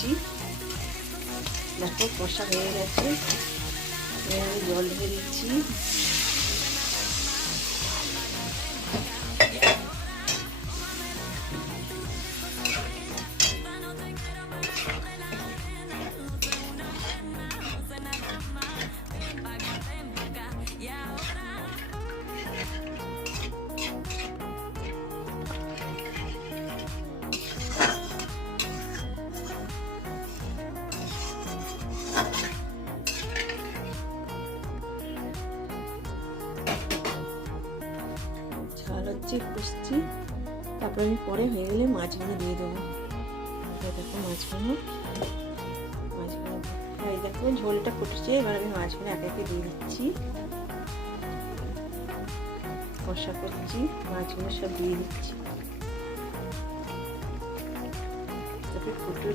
দিচ্ছি। দেখো কষা হয়ে গেছে, আমি জল দিয়ে দিচ্ছি। ঝাল হচ্ছে, কষছি, তারপরে আমি পরে হয়ে গেলে মাছগুলো দিয়ে দেবো। দেখো মাছগুলো এই দেখো ঝোলটা ফুটছে, এবার আমি মাছগুলো একে একে দিয়ে দিচ্ছি। কষা করছি, মাছগুলো সব দিয়ে দিচ্ছি। তারপরে ফুটে